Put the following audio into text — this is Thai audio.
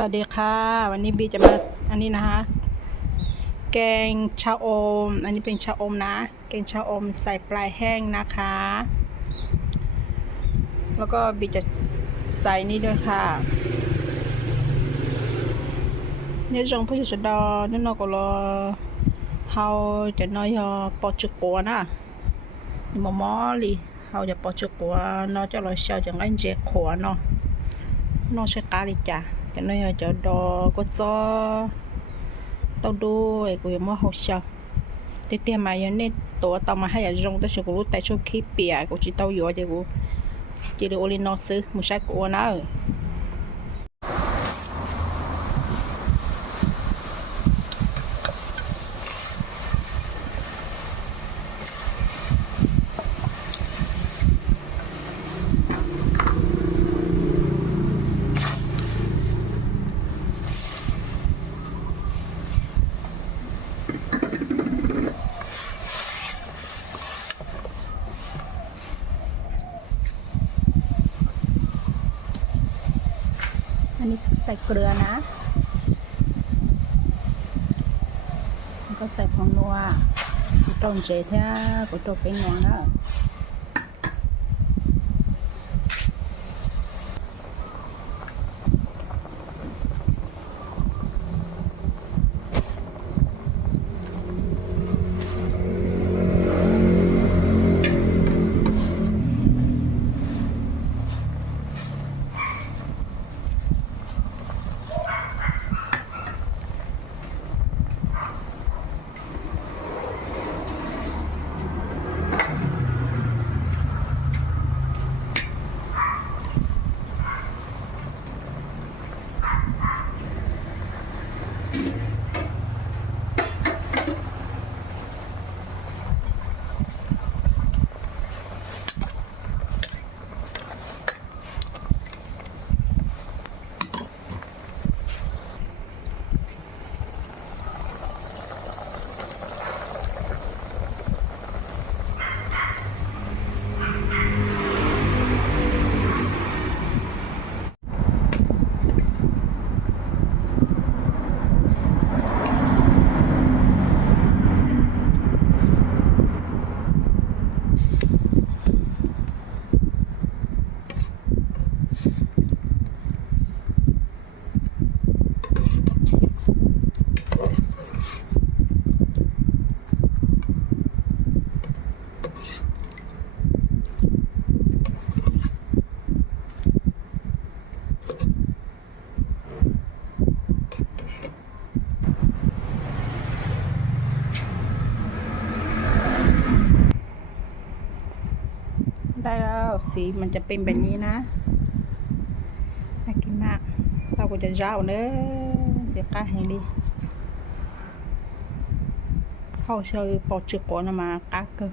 สวัสดีค่ะ วันนี้บีจะมาอันนี้นะคะ แกงชะอม อันนี้เป็นชะอมนะ แกงชะอมใส่ปลายแห้งนะคะ แล้วก็บีจะใส่นี่ด้วยค่ะเนี่ยจงผู้ชดอนั่นนอกรอเฮาจะน้อยปอจุกัวนะมอมอลีเฮาจะปอจุกัวนอจะรอเชียวจะงั้นเจขวเนาะ nó sẽ cá đi chả cho cái này cho đo có cho tao đuôi, của mua hộp sao tiếp theo mà giờ nên tổ tao mà hay là rong tao sẽ có lúc tại chỗ khi bìa của chị tao vừa thì của chị được oli nó sư một sách của nó. อันนี้ใส่เกลือนะแล้วก็ใส่ผงนัวกุต้นเจี๊ยบกุต้นเป็นนัวนะ ได้แล้ว สีมันจะเป็นแบบนี้นะน่ากินมากเตาก็จะยาวเนอะเสียก้าแห่งดีเข้าเชยปอจุกอนมากากเกอ